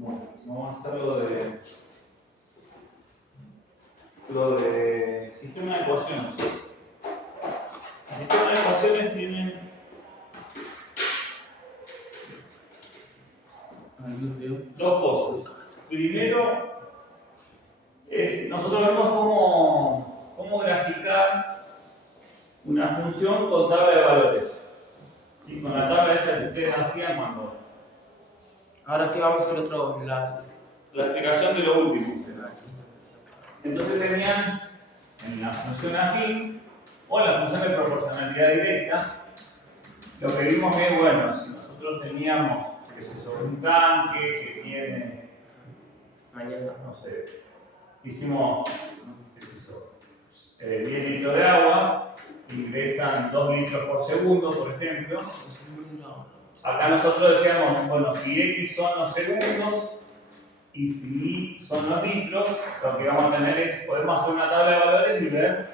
Bueno, vamos a hacer lo de sistema de ecuaciones. El sistema de ecuaciones tiene dos cosas. Primero, nosotros vemos cómo graficar una función con tabla de valores. ¿Sí? Con la tabla esa que ustedes hacían cuando. Ahora que vamos al otro lado. La explicación de lo último. Entonces tenían en la función afín o la función de proporcionalidad directa. Lo que vimos es, bueno, si nosotros teníamos que sobre un tanque que tiene, no sé, hicimos 10 litros de agua, ingresan 2 litros por segundo, por ejemplo. Acá nosotros decíamos, bueno, si X son los segundos y si Y son los litros, lo que vamos a tener es, podemos hacer una tabla de valores y ver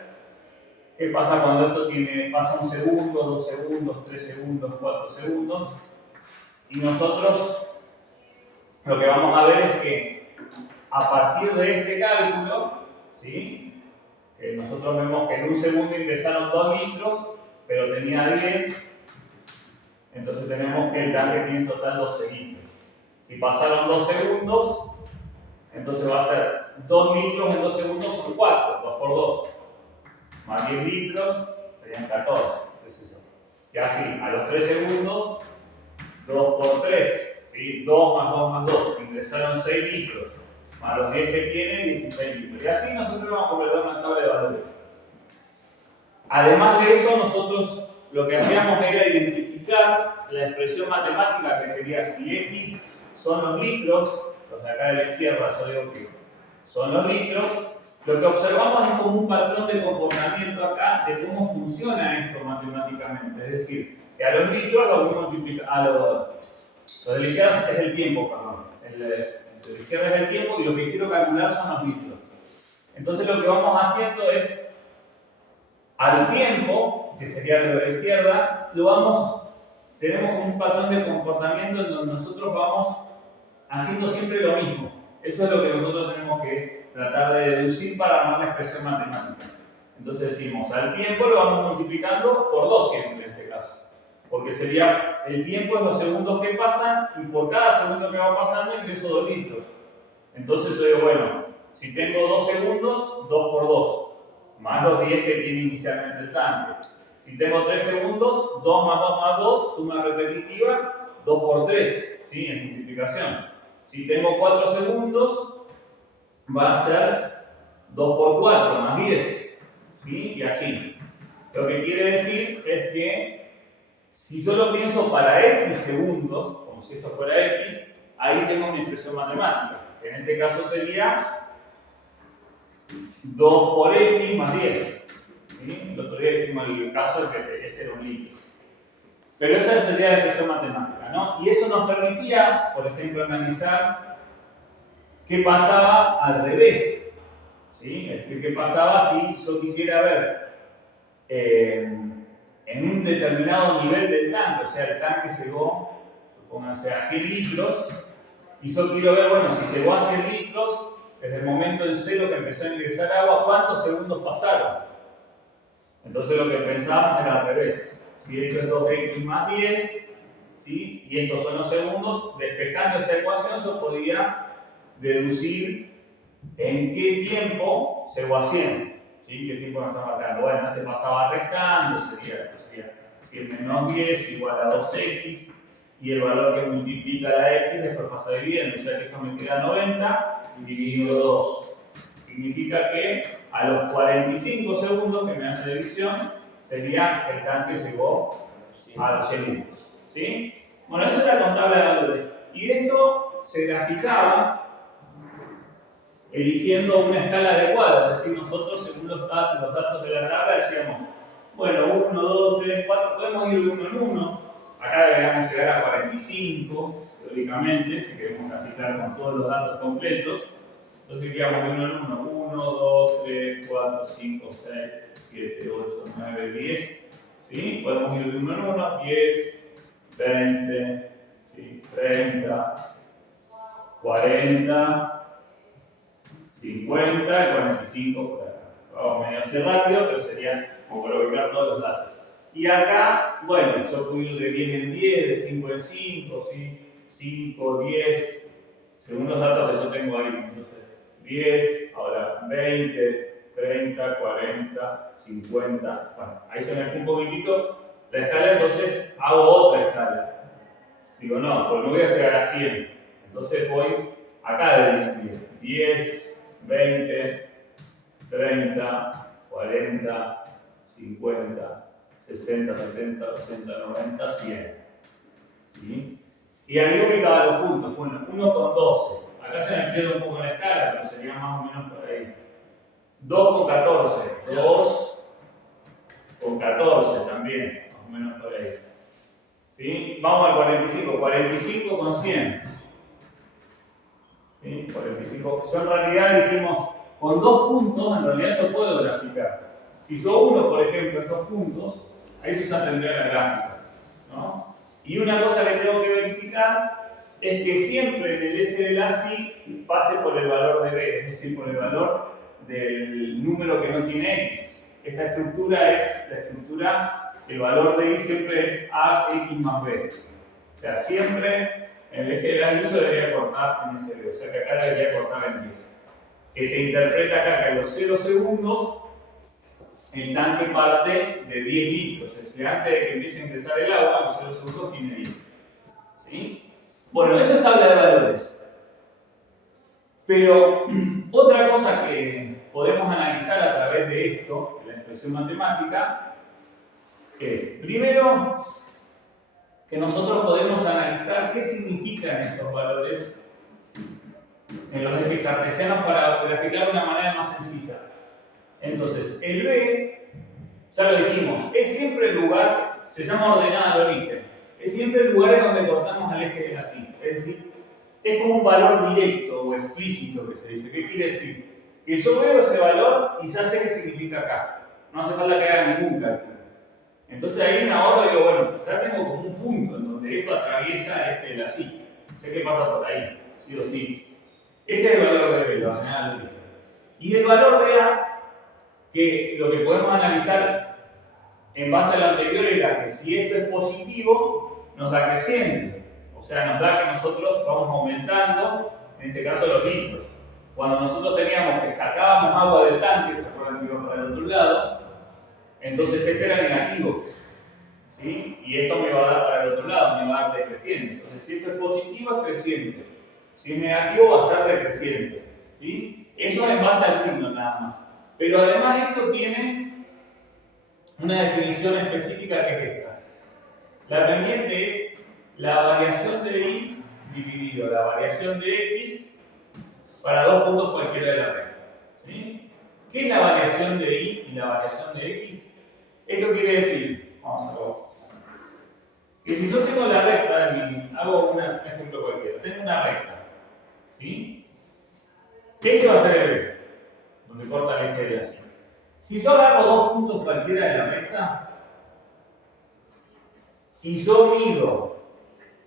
qué pasa cuando esto pasa un segundo, 2 segundos, 3 segundos, 4 segundos. Y nosotros lo que vamos a ver es que a partir de este cálculo, ¿sí? Que nosotros vemos que en un segundo ingresaron 2 litros, pero tenía 10, entonces tenemos que el tanque tiene en total 12 litros. Si pasaron 2 segundos, entonces va a ser 2 litros en 2 segundos son 4, 2 por 2. Más 10 litros serían 14. Y así, a los 3 segundos, 2 por 3, ¿sí? 2 más 2 más 2, ingresaron 6 litros. Más los 10 que tienen, 16 litros. Y así nosotros vamos a completar una tabla de valores. Además de eso, nosotros lo que hacíamos era identificar la expresión matemática que sería si X son los litros, los de acá de la izquierda, yo digo que son los litros. Lo que observamos es como un patrón de comportamiento acá de cómo funciona esto matemáticamente. Es decir, que a los litros lo que multiplica, lo de la izquierda es el tiempo, perdón. El de la izquierda es el tiempo y lo que quiero calcular son los litros. Entonces lo que vamos haciendo es, al tiempo, que sería lo de la izquierda, tenemos como un patrón de comportamiento en donde nosotros vamos haciendo siempre lo mismo. Eso es lo que nosotros tenemos que tratar de deducir para armar la expresión matemática. Entonces decimos, al tiempo lo vamos multiplicando por 2 siempre en este caso. Porque sería, el tiempo es los segundos que pasan y por cada segundo que va pasando ingreso 2 litros. Entonces yo digo, bueno, si tengo 2 segundos, 2 por 2. Más los 10 que tiene inicialmente el tanque. Si tengo 3 segundos, 2 más 2, suma repetitiva, 2 por 3, ¿sí? En multiplicación. Si tengo 4 segundos, va a ser 2 por 4 más 10, ¿sí? Y así. Lo que quiere decir es que si yo lo pienso para X segundos, como si esto fuera X, ahí tengo mi expresión matemática. En este caso sería 2 por X más 10. ¿Sí? El otro día hicimos el caso de que este era un litro. Pero esa sería la expresión matemática, ¿no? Y eso nos permitía, por ejemplo, analizar qué pasaba al revés. ¿Sí? Es decir, qué pasaba si yo quisiera ver en un determinado nivel del tanque, o sea, el tanque llegó, supónganse, a 100 litros, y yo quiero ver, bueno, si llegó a 100 litros, desde el momento en cero que empezó a ingresar agua, ¿cuántos segundos pasaron? Entonces lo que pensábamos era al revés. Si esto es 2x más 10, ¿sí? Y estos son los segundos, despejando esta ecuación yo podía deducir en qué tiempo llegó a 100. ¿Sí? ¿Qué tiempo nos está marcando? Bueno, este pasaba restando, esto sería 100 menos 10 igual a 2x, y el valor que multiplica la x después pasa dividiendo, o sea que esto me queda 90 dividido 2. Significa que a los 45 segundos que me hace división, sería que el tanque llegó a los 100 litros. ¿Sí? Bueno, eso era con tabla de valores. Y esto se graficaba eligiendo una escala adecuada. Es decir, nosotros, según los datos de la tabla, decíamos, bueno, 1, 2, 3, 4, podemos ir de uno en uno. Acá deberíamos llegar a 45, teóricamente, si queremos graficar con todos los datos completos. Entonces iríamos de uno en uno. 1, 2, 3, 4, 5, 6, 7, 8, 9, 10. ¿Sí? Podemos ir de uno en uno. 10, 20, ¿sí? 30, 40, 50 y 45 por acá. Vamos medio así rápido, pero sería como para ubicar todos los datos. Y acá, bueno, yo puedo ir de 10 en 10, de 5 en 5, ¿sí? 5, 10, según los datos que yo tengo ahí. Entonces, 10, ahora 20, 30, 40, 50. Bueno, ahí se me fue un poquitito la escala, entonces hago otra escala. Digo, no, pues no voy a llegar a 100. Entonces voy acá de 10 en 10. 10, 20, 30, 40, 50, 60, 70, 80, 90, 100. ¿Sí? Y ahí ubicaba los puntos. Bueno, 1 con 12. Acá se me pierde un poco la escala, pero sería más o menos por ahí. 2 con 14. 2 con 14 también, más o menos por ahí. ¿Sí? Vamos al 45. 45 con 100. ¿Sí? 45. Yo en realidad dijimos, con 2 puntos, en realidad yo puedo graficar. Si yo uno, por ejemplo, estos puntos, ahí yo ya tendría la gráfica, ¿no? Y una cosa que tengo que verificar es que siempre en el eje de la Y pase por el valor de B, es decir, por el valor del número que no tiene X. Esta estructura es la estructura, el valor de Y siempre es AX más B. O sea, siempre en el eje de la Y yo debería cortar en ese B, o sea que acá debería cortar en 10. Que se interpreta acá que a los 0 segundos el tanque parte de 10 litros, es decir, antes de que empiece a ingresar el agua, a los 0 segundos tiene 10. ¿Sí? Bueno, eso es tabla de valores. Pero otra cosa que podemos analizar a través de esto, de la expresión matemática, es, primero, que nosotros podemos analizar qué significan estos valores en los ejes cartesianos para graficar de una manera más sencilla. Entonces, el B, ya lo dijimos, es siempre el lugar, se llama ordenada de origen, es siempre el lugar en donde cortamos al eje de la Y. Es decir, es como un valor directo o explícito que se dice. ¿Qué quiere decir? Que yo veo ese valor y ya sé qué significa acá. No hace falta que haga ningún cálculo. Entonces ahí me ahorro y digo, bueno, ya tengo como un punto en donde esto atraviesa el eje de la Y. Sé qué pasa por ahí, sí o sí. Ese es el valor de B, la ordenada de origen. Y el valor de A, que lo que podemos analizar en base a lo anterior era que si esto es positivo, nos da creciente. O sea, nos da que nosotros vamos aumentando, en este caso los litros. Cuando nosotros teníamos que sacábamos agua del tanque, ¿se acuerdan que iba para el otro lado? Entonces este era negativo. ¿Sí? Y esto me va a dar para el otro lado, me va a dar decreciente. Entonces, si esto es positivo, es creciente. Si es negativo, va a ser decreciente. ¿Sí? Eso es en base al signo nada más. Pero además esto tiene una definición específica que es esta. La pendiente es la variación de Y dividido la variación de X para dos puntos cualquiera de la recta. ¿Sí? ¿Qué es la variación de Y y la variación de X? Esto quiere decir, vamos a verlo, que si yo tengo la recta de mi, hago un ejemplo cualquiera, tengo una recta, ¿sí? Este va a ser el B, donde corta el eje de la Y. Si yo agarro dos puntos cualquiera de la recta y yo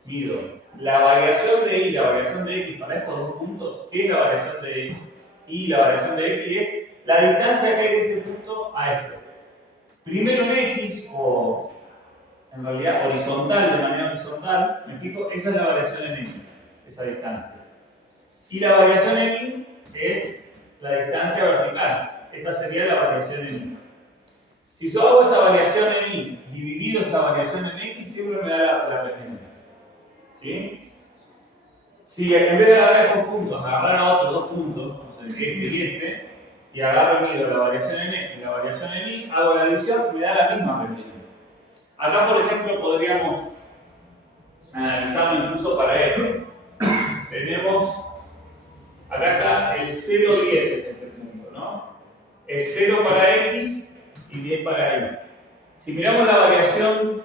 mido la variación de Y y la variación de X para estos dos puntos, ¿qué es la variación de Y? Y la variación de X es la distancia que hay de este punto a este. Primero en X, o en realidad horizontal, de manera horizontal, me fijo, esa es la variación en X, esa distancia. Y la variación en Y es la distancia vertical. Esta sería la variación en Y. Si yo hago esa variación en Y dividido esa variación en X, siempre me da la pendiente. ¿Sí? Si en vez de agarrar estos puntos, agarrar otros dos puntos, no sé, este y este, y agarro y mido la variación en X y la variación en Y, hago la división, me da la misma pendiente. Acá, por ejemplo, podríamos analizarlo incluso para eso. Tenemos, acá está el 0, 10 en este punto, ¿no? El 0 para X y 10 para Y. Si miramos la variación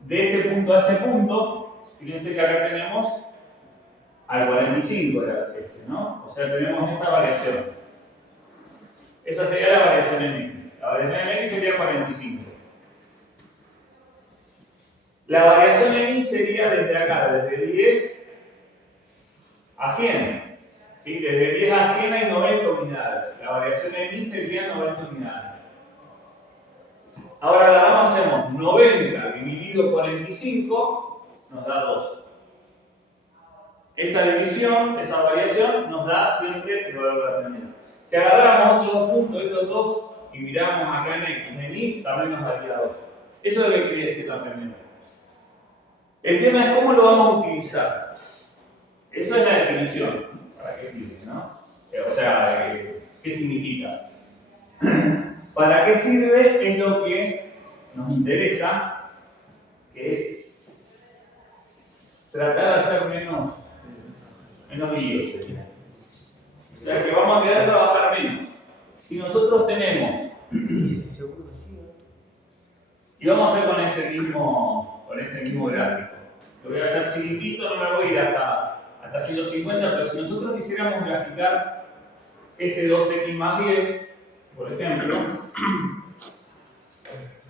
de este punto a este punto, fíjense que acá tenemos al 45 ¿no? O sea, tenemos esta variación. Esa sería la variación en X. La variación en X sería 45. La variación en Y sería desde acá, desde 10 a 100. ¿Sí? Desde 10 a 100 hay 90 unidades. La variación en I sería 90 unidades. Ahora agarramos, hacemos 90 dividido 45, nos da 2. Esa división, esa variación, nos da siempre el valor de la pendiente. Si agarramos otros dos puntos, estos dos, y miramos acá en X, en Y, también nos daría 2. Eso es lo que quiere decir la pendiente. El tema es cómo lo vamos a utilizar. Eso es la definición. ¿Para qué sirve, no? O sea, ¿qué significa? ¿Para qué sirve? Es lo que nos interesa, que es tratar de hacer menos líos. O sea, que vamos a querer trabajar menos. Si nosotros tenemos, y vamos a hacer con este mismo gráfico, lo voy a hacer chiquitito, no me voy a ir hasta 150, pero si nosotros quisiéramos graficar este 2x más 10, por ejemplo,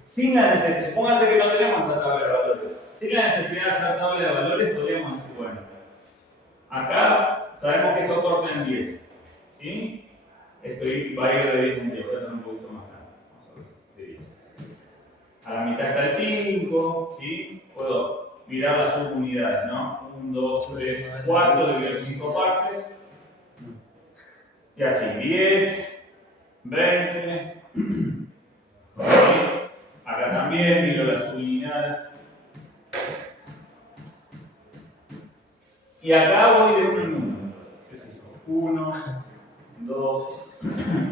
sin la necesidad, supónganse que no tenemos esta tabla de valores, sin la necesidad de hacer tabla de valores, podríamos decir, bueno, acá sabemos que esto corta en 10, ¿sí? Esto va a ir de 10 en 10, voy a hacer un poquito más grande, vamos a ver, de 10. A la mitad está el 5, ¿sí? Puedo mirar las subunidades, ¿no? 1, 2, 3, 4, dividido en 5 partes. Y así, 10, 20. Acá también miro las subunidades. Y acá voy de uno en uno. 1, 2,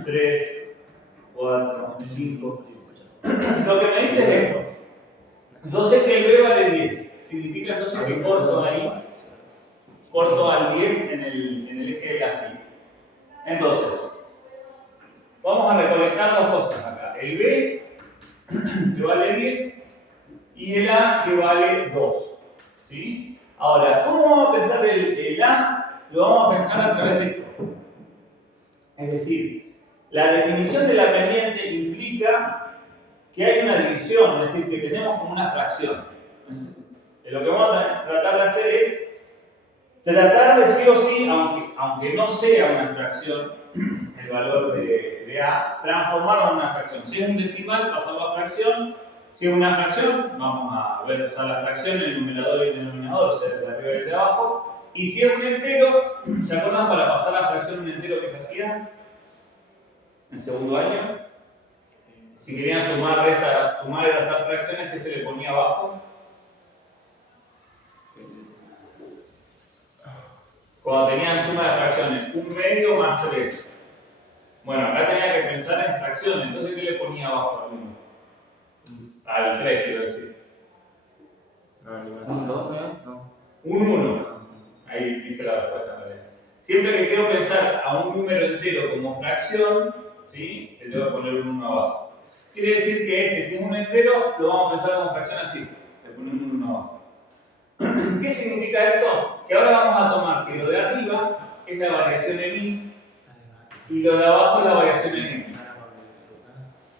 3, 4, 5. Lo que me dice es esto. Yo sé que el B vale 10. Significa entonces que corto ahí, corto al 10 en el eje de así. Entonces, vamos a recolectar dos cosas acá. El B, que vale 10, y el A, que vale 2. ¿Sí? Ahora, ¿cómo vamos a pensar el A? Lo vamos a pensar a través de esto. Es decir, la definición de la pendiente implica que hay una división, es decir, que tenemos como una fracción. Lo que vamos a tratar de hacer es tratar de sí o sí, aunque no sea una fracción, el valor de A, transformarlo en una fracción. Si es un decimal, pasarlo a fracción. Si es una fracción, vamos a ver la fracción, el numerador y el denominador, o sea, de arriba y el de abajo. Y si es un entero, ¿se acuerdan para pasar la fracción un entero que se hacía en segundo año? Si querían sumar y restar fracciones, ¿qué se le ponía abajo? Cuando tenían suma de fracciones, 1/2 más 3. Bueno, acá tenía que pensar en fracciones, entonces ¿qué le ponía abajo al 1? Al 3, quiero decir. Un 2, ¿no? Un 1. Ahí dije la respuesta. Siempre que quiero pensar a un número entero como fracción, ¿sí? Le tengo que poner un 1 abajo. Quiere decir que si es un entero, lo vamos a pensar como fracción así. Le ponemos un 1 abajo. ¿Qué significa esto? Que ahora vamos a tomar que lo de arriba es la variación en I y lo de abajo es la variación en X.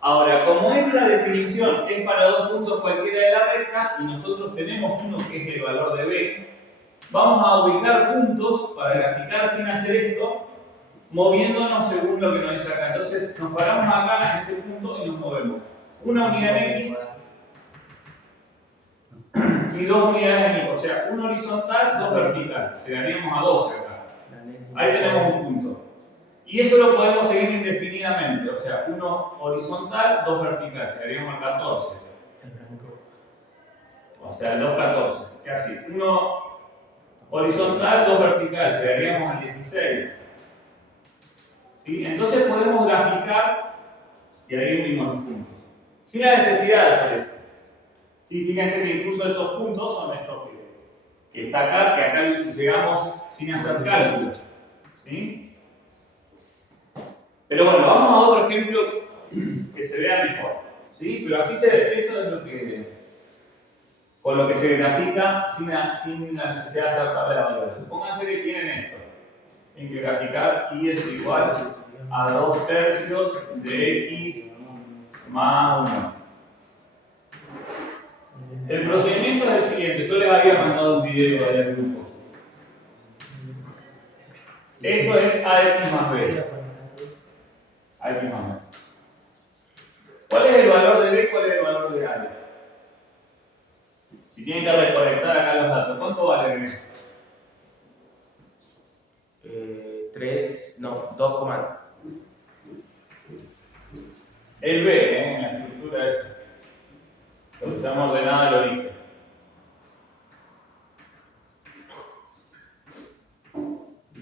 Ahora, como esa definición es para dos puntos cualquiera de la recta y nosotros tenemos uno que es el valor de B, vamos a ubicar puntos para graficar sin hacer esto, moviéndonos según lo que nos dice acá. Entonces, nos paramos acá en este punto y nos movemos. Una unidad en X y 2 unidades en Y. O sea, uno horizontal, 2 vertical. Llegaríamos a 12 acá. Ahí tenemos un punto. Y eso lo podemos seguir indefinidamente. O sea, uno horizontal, 2 vertical. Llegaríamos al 14. O sea, el 2, 14. ¿Qué así? Uno horizontal, 2 vertical. Llegaríamos al 16. ¿Sí? Entonces podemos graficar y ahí unimos los puntos. Sin la necesidad de hacer esto. ¿Sí? Fíjense que incluso esos puntos son estos que está acá, que acá llegamos sin hacer cálculos. ¿Sí? Pero bueno, vamos a otro ejemplo que se vea mejor. ¿Sí? Pero así eso es lo que, con lo que se grafica sin la necesidad de hacer tabla de valores. Supónganse que tienen esto. Tienen que graficar y es igual a 2/3 de X más 1. El procedimiento es el siguiente. Yo les había mandado un video del grupo. Esto es a de x más ¿Qué b. la pones aquí? A de x más b. ¿Cuál es el valor de b y cuál es el valor de a? Si tienen que recolectar acá los datos, ¿cuánto vale b? 3, no, 2, El b, en la estructura esa. Lo que se llama ordenada al origen.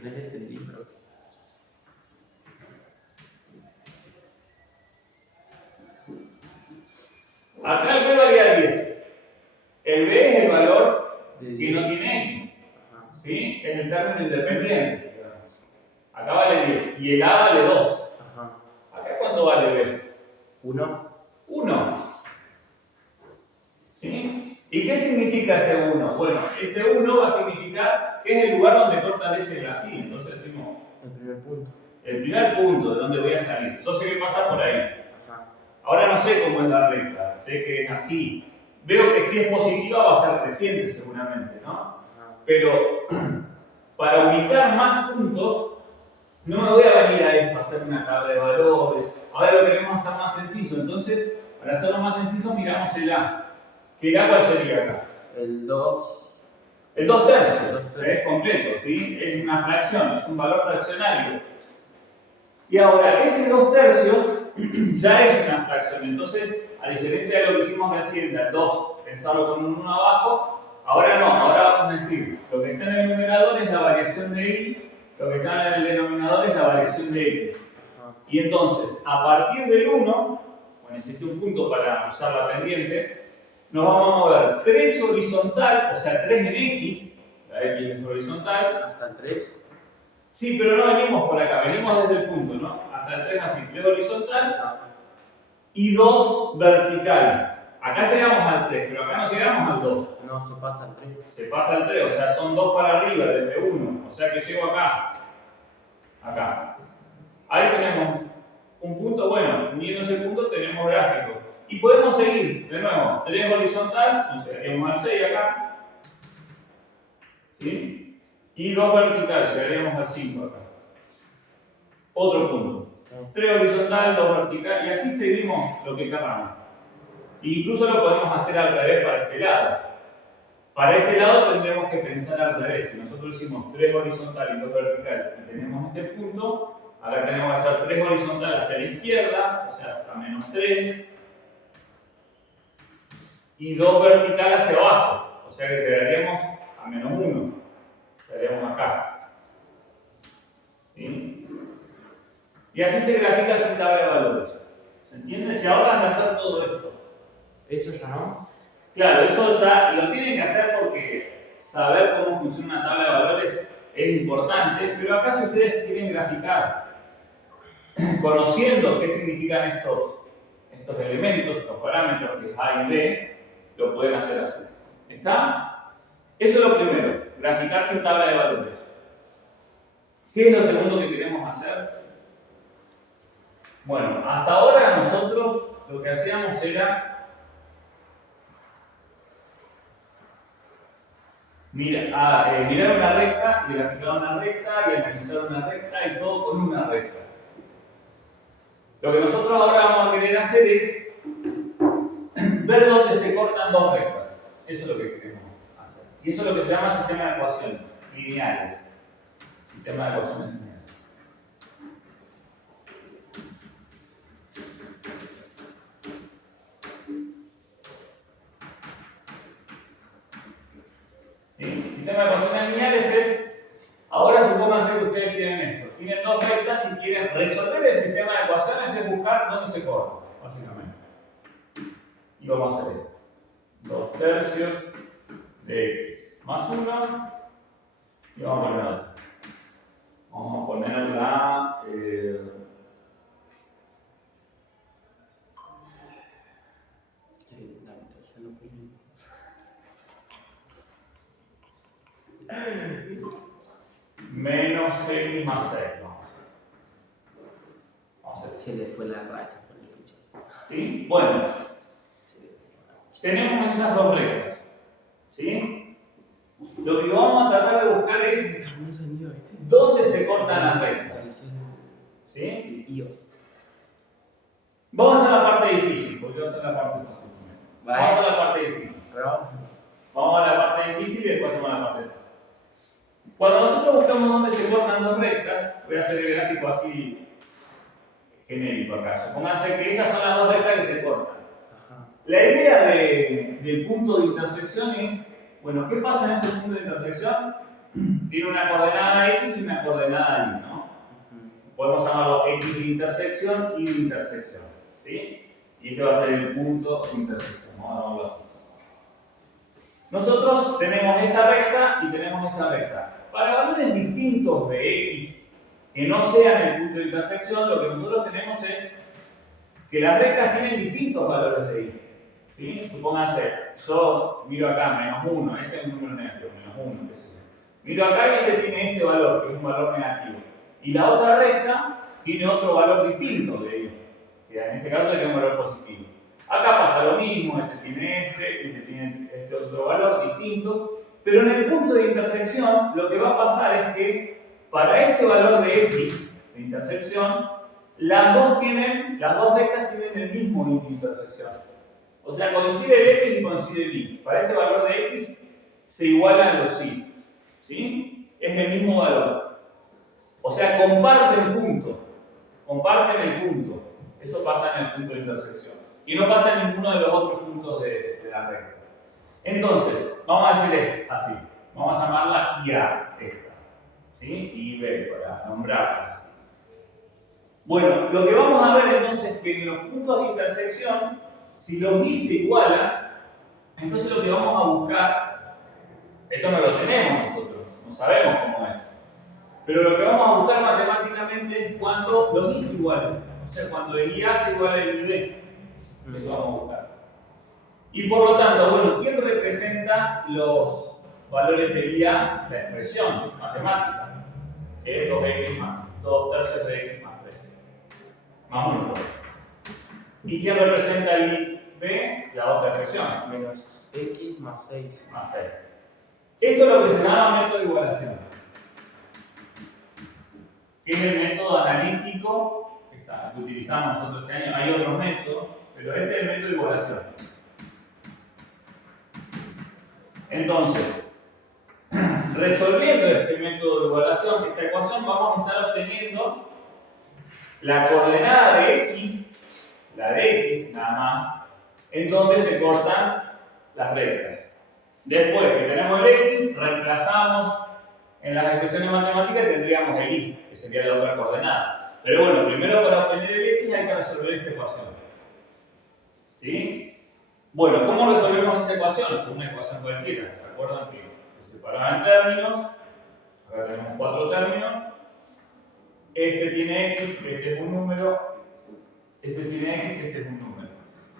no le entendí, pero. Acá el b valía 10. El b es el valor De que no 10. tiene x. Ajá. ¿Sí? Es el término independiente. Acá vale 10 y el a vale 2. Ajá. ¿Acá cuánto vale b? 1. 1. ¿Sí? ¿Y qué significa ese 1? Bueno, ese 1 va a significar que es el lugar donde corta el eje de la sí. Entonces decimos, El primer punto. el primer punto de donde voy a salir. Yo sé que pasa por ahí. Ajá. Ahora no sé cómo es la recta, sé que es así. Veo que si es positiva va a ser creciente seguramente, ¿no? Ajá. Pero para ubicar más puntos, no me voy a venir a esto, a hacer una tabla de valores. Ahora lo queremos hacer más sencillo. Entonces, para hacerlo más sencillo, miramos el A. ¿Que el A cuál sería acá? El 2. El 2 tercios. El 2 tercios. Es completo, ¿sí? Es una fracción, es un valor fraccionario. Y ahora, ese 2 tercios ya es una fracción. Entonces, a diferencia de lo que hicimos recién, del 2, pensarlo con un 1 abajo, ahora no, ahora vamos a decir, lo que está en el numerador es la variación de y, lo que está en el denominador es la variación de x. Ajá. Y entonces, a partir del 1, bueno, existe un punto para usar la pendiente, nos vamos a mover 3 horizontal, o sea, 3 en x, la x es horizontal. Hasta el 3. Sí, pero no venimos por acá, venimos desde el punto, ¿no? Hasta el 3 así, 3 horizontal Ajá. y 2 vertical. Acá llegamos al 3, pero acá no llegamos al 2. No, se pasa al 3. Se pasa al 3, o sea, son 2 para arriba desde 1. O sea que llego acá. Acá. Ahí tenemos un punto, bueno, uniendo ese punto tenemos gráfico. Y podemos seguir, de nuevo, 3 horizontal, nos llegaríamos al 6 acá. ¿Sí? Y 2 vertical, llegaríamos al 5 acá. Otro punto. 3 horizontal, 2 vertical, y así seguimos lo que queramos. Incluso lo podemos hacer al revés para este lado. Para este lado tendremos que pensar al revés. Si nosotros hicimos 3 horizontal y 2 vertical y tenemos este punto, acá tenemos que hacer 3 horizontal hacia la izquierda, o sea, a menos 3, y 2 vertical hacia abajo, o sea que llegaríamos a menos 1. Llegaríamos acá. ¿Sí? Y así se grafica sin tabla de valores. ¿Se entiende? Se ahorran de hacer todo esto. Eso ya no. Claro, eso ya lo tienen que hacer porque saber cómo funciona una tabla de valores es importante, pero acá si ustedes quieren graficar conociendo qué significan estos elementos, estos parámetros que es A y B, lo pueden hacer así. ¿Está? Eso es lo primero, graficar sin tabla de valores. ¿Qué es lo segundo que queremos hacer? Bueno, hasta ahora nosotros lo que hacíamos era mirar una recta y graficar una recta y analizar una recta y todo con una recta. Lo que nosotros ahora vamos a querer hacer es ver dónde se cortan dos rectas. Eso es lo que queremos hacer. Y eso es lo que se llama sistema de ecuaciones lineales. Sistema de ecuaciones lineales. ¿Sí? Sistema de ecuaciones lineales es, ahora supónganse que ustedes tienen esto, tienen dos rectas y quieren resolver el sistema de ecuaciones es buscar dónde se cortan, básicamente. Y vamos a hacer esto. 2 tercios de x más 1 y vamos a poner otra. Vamos a poner la menos x más 6. Vamos a hacer. Se le fue la racha por el pincho. ¿Sí? Bueno, tenemos esas dos rectas. ¿Sí? Lo que vamos a tratar de buscar es dónde se cortan ¿Sí? Y yo. Vamos a hacer la parte difícil, porque va a ser la parte fácil primero. Vamos a hacer la parte difícil. Pero, Vamos a la parte difícil y después hacemos la parte fácil. Cuando nosotros buscamos dónde se cortan dos rectas, voy a hacer el gráfico así genérico acá. Supónganse que esas son las dos rectas que se cortan. ajá. La idea del punto de intersección es, bueno, ¿qué pasa en ese punto de intersección? Tiene una coordenada X y una coordenada Y, ¿no? Podemos llamarlo X de intersección y de intersección, ¿sí? Y este va a ser el punto de intersección, vamos a llamarlo así. Nosotros tenemos esta recta y tenemos esta recta. Para valores distintos de X que no sean el punto de intersección, lo que nosotros tenemos es que las rectas tienen distintos valores de Y. ¿Sí? Supónganse, yo miro acá, -1, este es un número negativo, -1, qué sé yo. Miro acá y este tiene este valor, que es un valor negativo. Y la otra recta tiene otro valor distinto de Y, que en este caso sería un valor positivo. Acá pasa lo mismo, este tiene este otro valor distinto, pero en el punto de intersección lo que va a pasar es que para este valor de X de intersección, las dos rectas tienen el mismo índice de intersección. O sea, coincide el X y coincide el Y. Para este valor de X se igualan los Y. ¿Sí? Es el mismo valor. O sea, comparten punto. Comparten el punto. Eso pasa en el punto de intersección. Y no pasa en ninguno de los otros puntos de la recta. Entonces, vamos a decir así. Vamos a llamarla IA, esta. ¿Sí? Y B, para nombrarla. Bueno, lo que vamos a ver entonces es que en los puntos de intersección, si los Y se igualan, entonces lo que vamos a buscar, esto no lo tenemos nosotros, no sabemos cómo es, pero lo que vamos a buscar matemáticamente es cuando los Y se igualan, o sea, cuando el IA se iguala al ID, eso vamos a buscar. Y por lo tanto, bueno, ¿quién representa los valores de IA? La expresión matemática, que es 2x más 2 tercios de x más 3, más 1. ¿Y quién representa el B? La otra expresión. Menos X más 6. Más 6. Esto es lo que se llama método de igualación. Que es el método analítico que utilizamos nosotros este año. Hay otros métodos, pero este es el método de igualación. Entonces, resolviendo este método de igualación, esta ecuación, vamos a estar obteniendo la coordenada de X, la de X nada más, en donde se cortan las rectas. Después, si tenemos el X, reemplazamos en las expresiones matemáticas y tendríamos el Y, que sería la otra coordenada. Pero bueno, primero para obtener el X hay que resolver esta ecuación. ¿Sí? Bueno, ¿cómo resolvemos esta ecuación? Con una ecuación cualquiera. ¿Se acuerdan que se separaban términos? Acá tenemos 4 términos. Este tiene X, este es un número. Este tiene X, este es un número.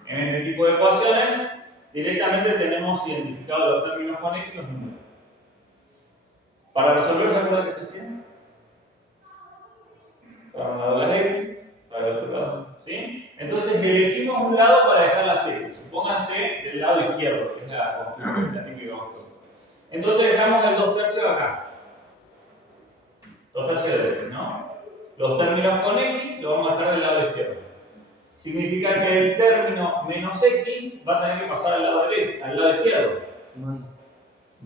En este tipo de ecuaciones, directamente tenemos identificados los términos con X y los números. Para resolver, ¿se acuerdan que se hacía? Para un lado las X, para el otro lado. ¿Sí? Entonces elegimos un lado para dejar las X. Supónganse del lado izquierdo, que es la costumbre, la típica costumbre. Entonces dejamos el 2 tercios acá. 2 tercios de X, ¿no? Los términos con X los vamos a dejar del lado izquierdo. Significa que el término menos X va a tener que pasar al lado izquierdo.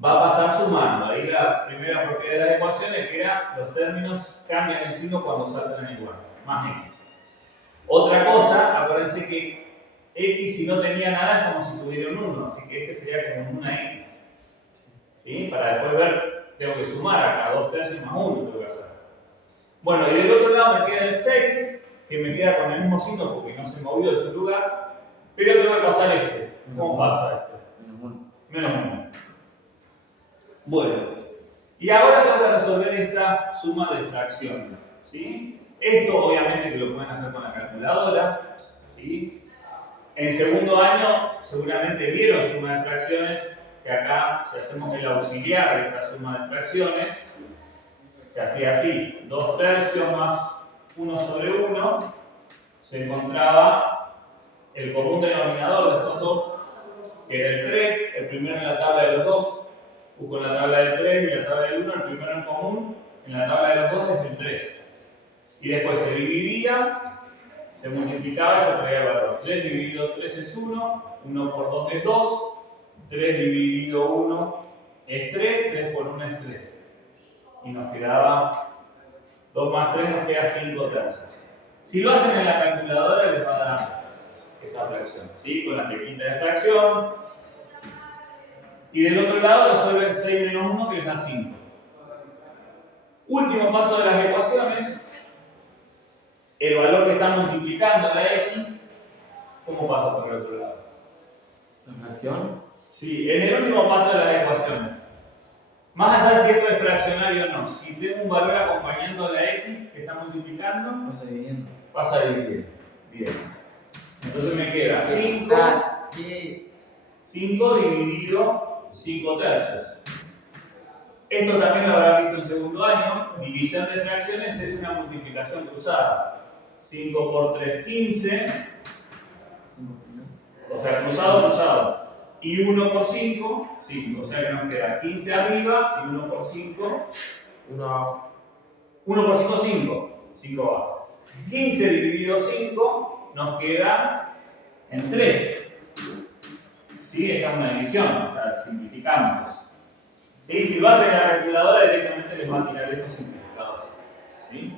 Va a pasar sumando. Ahí la primera propiedad de las ecuaciones que era los términos cambian el signo cuando saltan en igual, más X. Otra cosa, acuérdense que X si no tenía nada es como si tuviera un 1, así que este sería como una X. ¿Sí? Para después ver, tengo que sumar acá, 2 tercios más 1 tengo que hacer. Bueno, y del otro lado me queda el 6, que me queda con el mismo signo porque no se movió de su lugar, pero tengo que pasar este. ¿Cómo pasa este? Menos 1. Menos 1. Bueno, y ahora tengo que resolver esta suma de fracciones. ¿Sí? Esto obviamente que lo pueden hacer con la calculadora. ¿Sí? En segundo año seguramente vieron suma de fracciones, que acá si hacemos el auxiliar de esta suma de fracciones, se hacía así, 2 tercios más 1 sobre 1, se encontraba el común denominador de estos dos, que era el 3, el primero en la tabla de los dos, busco en la tabla del 3 y la tabla del 1, el primero en común en la tabla de los dos es el 3. Y después se dividía, se multiplicaba y se traía el valor. 3 dividido 3 es 1, 1 por 2 es 2, 3 dividido 1 es 3, 3 por 1 es 3. Y nos quedaba 2 más 3 nos queda 5 tercios. Si lo hacen en la calculadora les va a dar esa fracción, ¿sí? Con la teclita de fracción. Y del otro lado resuelven 6 menos 1 que les da 5. Último paso de las ecuaciones. El valor que está multiplicando la x, ¿cómo pasa por el otro lado? ¿La fracción? Sí, en el último paso de las ecuaciones. Más allá de si esto es fraccionario o no, si tengo un valor acompañando a la x que está multiplicando, Pasa dividiendo. pasa a dividir. Bien. Entonces me queda 5 dividido 5 tercios. Esto también lo habrá visto en segundo año. División de fracciones es una multiplicación cruzada. 5 por 3, 15. O sea, cruzado, cruzado. Y 1 por 5, 5. O sea que nos queda 15 arriba y 1 por 5. 1 abajo. 1 por 5, 5. 5 abajo. 15 dividido 5 nos queda en 3. ¿Sí? Esta es una división, o sea, simplificamos. ¿Sí? Si lo hacen en la calculadora, directamente les va a tirar estos simplificados. ¿Sí?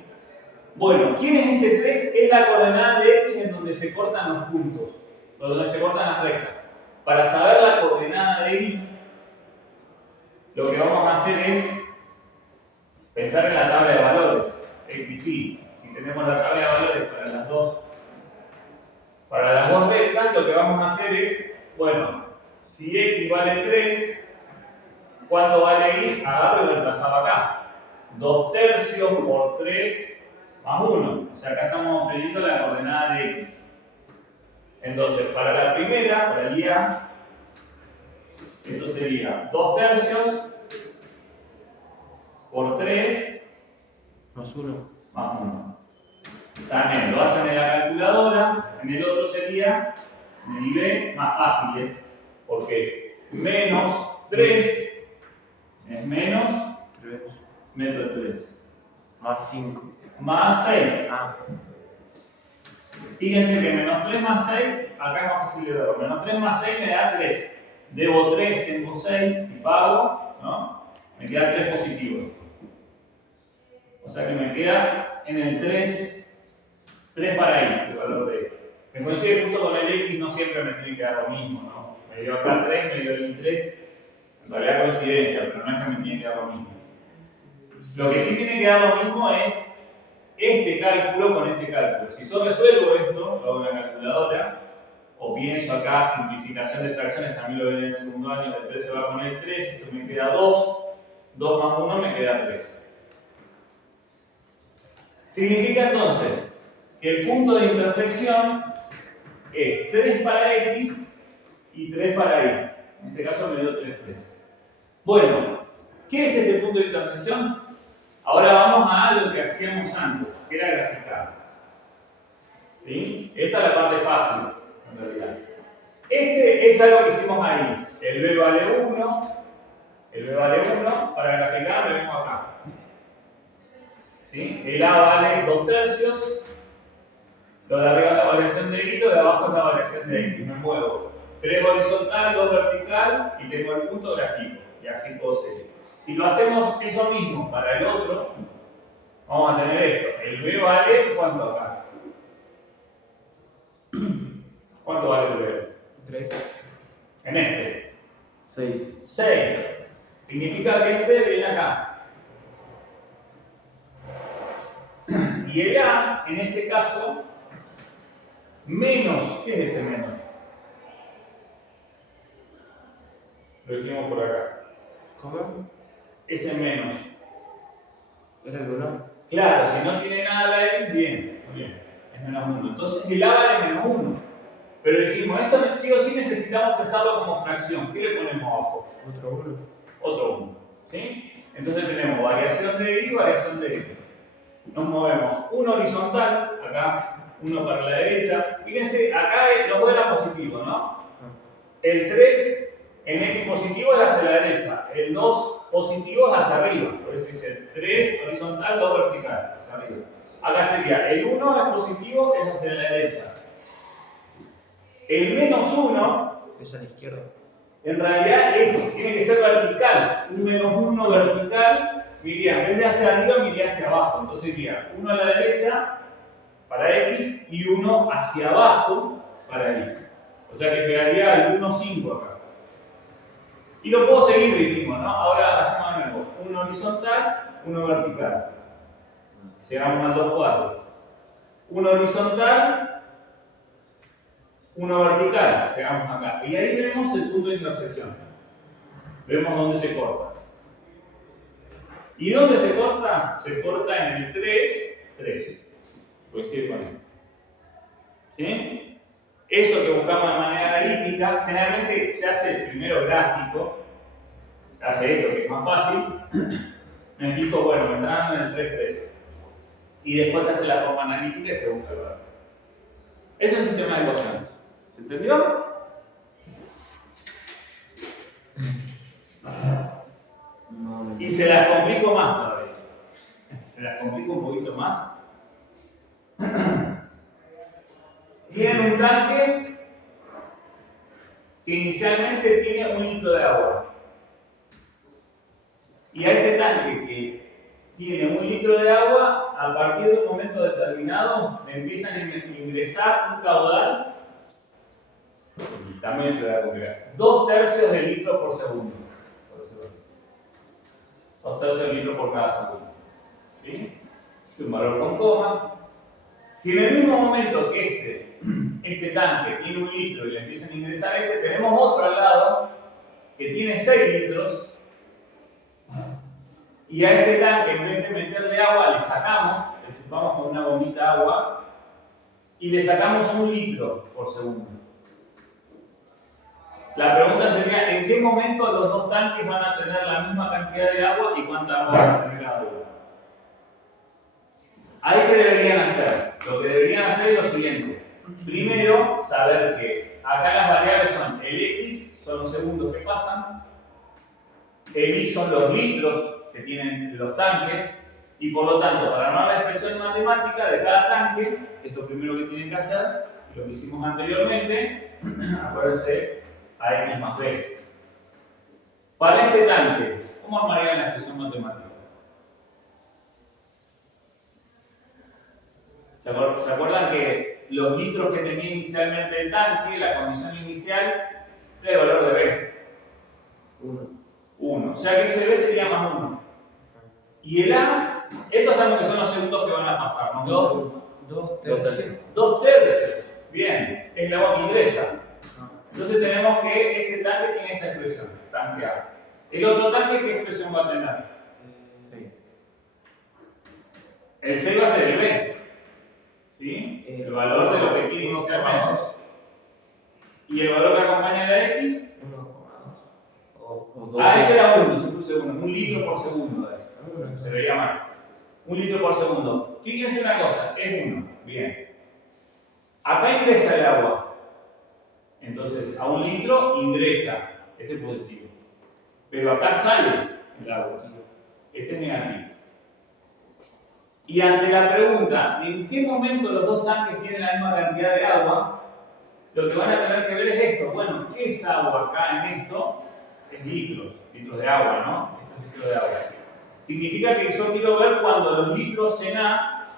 Bueno, ¿quién es ese 3? Es la coordenada de x en donde se cortan los puntos, o donde se cortan las rectas. Para saber la coordenada de y, lo que vamos a hacer es pensar en la tabla de valores, x y. Si tenemos la tabla de valores para las dos rectas, lo que vamos a hacer es, bueno, si x vale 3, ¿cuánto vale y? Agarro y lo reemplazaba acá. 2 tercios por 3 más 1. O sea, acá estamos obteniendo la coordenada de x. Entonces, para la primera, para el IA, esto sería 2 tercios por 3 Más 1. más 1. También lo hacen en la calculadora. En el otro sería, en el IB, más fáciles, porque es menos 3 es menos 3. menos 3 Más 5. más 6. Ah. Fíjense que menos 3 más 6, acá es más fácil de verlo. Menos 3 más 6 me da 3. Debo 3, tengo 6, si pago, ¿no? Me queda 3 positivos. O sea que me queda en el 3 para ahí, el valor de x. Me coincide justo con el x, no siempre me tiene que dar lo mismo, ¿no? Me dio acá 3, me dio el 3. En realidad coincidencia, pero no es que me tiene que dar lo mismo. Lo que sí tiene que dar lo mismo es este cálculo con este cálculo. Si yo resuelvo esto, lo hago en la calculadora, o pienso acá, simplificación de fracciones, también lo ven en el segundo año, el 3 se va con el 3, esto me queda 2, 2 más 1 me queda 3. Significa entonces que el punto de intersección es 3 para x y 3 para y. En este caso me dio 3, 3. Bueno, ¿qué es ese punto de intersección? Ahora vamos a lo que hacíamos antes, que era graficar. ¿Sí? Esta es la parte fácil, en realidad. Este es algo que hicimos ahí. El b vale 1. El b vale 1. Para graficar lo vemos acá. ¿Sí? El a vale 2 tercios. Lo de arriba es la variación de y, lo de abajo es la variación de x. Me muevo 3 horizontal, 2 vertical y tengo el punto gráfico. Y así puedo seguir. Si lo hacemos eso mismo para el otro, vamos a tener esto. El b vale, ¿cuánto acá? ¿Cuánto vale el b? 3. En este. 6. 6. Significa que este viene acá. Y el a, en este caso, menos. ¿Qué es ese menos? Lo dijimos por acá. ¿Cómo? Ese menos. ¿Era el 1? Claro, si no tiene nada la x, bien. Muy bien. Es menos 1. Entonces el a vale menos 1. Pero dijimos, esto sí o sí necesitamos pensarlo como fracción. ¿Qué le ponemos abajo? Otro 1. Otro 1. ¿Sí? Entonces tenemos variación de y variación de x. Nos movemos uno horizontal, acá, uno para la derecha. Fíjense, acá los dos eran positivos, ¿no? El 3 en x positivo es hacia la derecha, el 2 positivo es hacia arriba. Por eso dice 3 horizontal, 2 vertical, hacia arriba. acá sería el 1 es positivo, es hacia la derecha. El menos 1, Es a la izquierda. en realidad tiene que ser vertical. Un menos 1 vertical, iría en vez de hacia arriba, iría hacia abajo. Entonces iría 1 a la derecha para X y 1 hacia abajo para Y. O sea que llegaría al 1,5 acá. Y lo puedo seguir, dijimos, ¿no? Ahora hacemos de nuevo. Uno horizontal, uno vertical. Llegamos al 2,4. Uno horizontal, uno vertical. Llegamos acá. Y ahí vemos el punto de intersección. Vemos dónde se corta. ¿Y dónde se corta? Se corta en el 3, 3. Coincide con esto. ¿Sí? Eso que buscamos de manera analítica, generalmente se hace primero gráfico, se hace esto que es más fácil, me fijo, bueno, me entrando en el 3, 3. Y después se hace la forma analítica y se busca el valor. Eso es el sistema de ecuaciones. ¿Se entendió? Y se las complico más todavía. Se las complico un poquito más. Tienen un tanque que inicialmente tiene 1 litro de agua. Y a ese tanque que tiene 1 litro de agua, a partir de un momento determinado, le empiezan a ingresar un caudal, y también se va a complicar, 2/3 de litro por segundo. 2/3 de litro por cada segundo. ¿Sí? Es un valor con coma. Si en el mismo momento que este tanque tiene 1 litro y le empiezan a ingresar tenemos otro al lado que tiene 6 litros y a este tanque en vez de meterle agua le sacamos, le chupamos con una bombita agua y le sacamos 1 litro por segundo. La pregunta sería, ¿en qué momento los dos tanques van a tener la misma cantidad de agua y cuánta agua van a tener cada uno? Ahí que deberían hacer. Lo que deberían hacer es lo siguiente. Primero, saber que acá las variables son el X, son los segundos que pasan, el Y son los litros que tienen los tanques, y por lo tanto, para armar la expresión matemática de cada tanque, que es lo primero que tienen que hacer, lo que hicimos anteriormente, acuérdense, a X más B. Para este tanque, ¿cómo armarían la expresión matemática? ¿Se acuerdan que los litros que tenía inicialmente el tanque, la condición inicial del valor de B? 1. O sea que ese B sería más 1. Y el A, estos sabemos que son los segundos que van a pasar, ¿no? 2/3. 2/3. Bien, es la agua que ingresa. Entonces tenemos que este tanque tiene esta expresión, tanque A. El otro tanque, ¿qué expresión va a tener? 6. El 6 va a ser el B. ¿Sí? El valor de lo que tiene inicialmente. ¿Y el valor que acompaña a la X? 1,2. Este era 1, se puse 1. 1 litro por segundo. Se veía mal. 1 litro por segundo. Fíjense una cosa, es 1. Bien. Acá ingresa el agua. Entonces, a 1 litro ingresa. Este es positivo. Pero acá sale el agua. Este es negativo. Y ante la pregunta, ¿en qué momento los dos tanques tienen la misma cantidad de agua? Lo que van a tener que ver es esto. Bueno, ¿qué es agua acá en esto? Es litros de agua, ¿no? Esto es litro de agua. Significa que yo quiero ver cuando los litros en A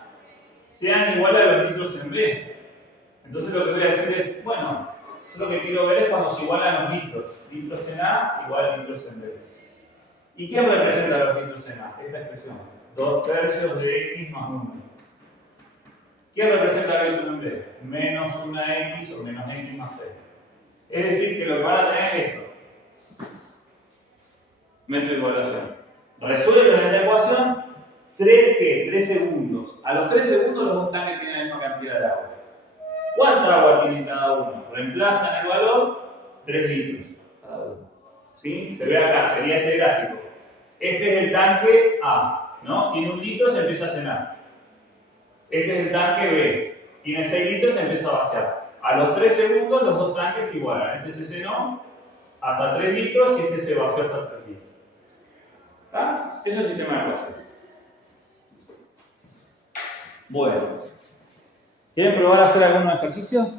sean iguales a los litros en B. Entonces lo que voy a decir es, bueno, yo lo que quiero ver es cuando se igualan los litros. Litros en A igual a litros en B. ¿Y quién representa los litros en A? Esta expresión. 2/3 de X más 1. ¿Quién representa el litro en B? Menos 1X o menos X más C. Es decir, que lo que van a tener es esto. Método de igualación. Resuelven esa ecuación 3 segundos. A los 3 segundos los dos tanques tienen la misma cantidad de agua. ¿Cuánta agua tienen cada uno? Reemplazan el valor 3 litros cada uno. ¿Sí? Se ve acá, sería este gráfico. Este es el tanque A. ¿No? Tiene 1 litro, se empieza a llenar. Este es el tanque B. Tiene 6 litros, se empieza a vaciar. A los 3 segundos los dos tanques se igualan. Este se llenó hasta 3 litros y este se vació hasta 3 litros. ¿Está? Eso es el sistema de ecuaciones. Bueno. ¿Quieren probar a hacer algún ejercicio?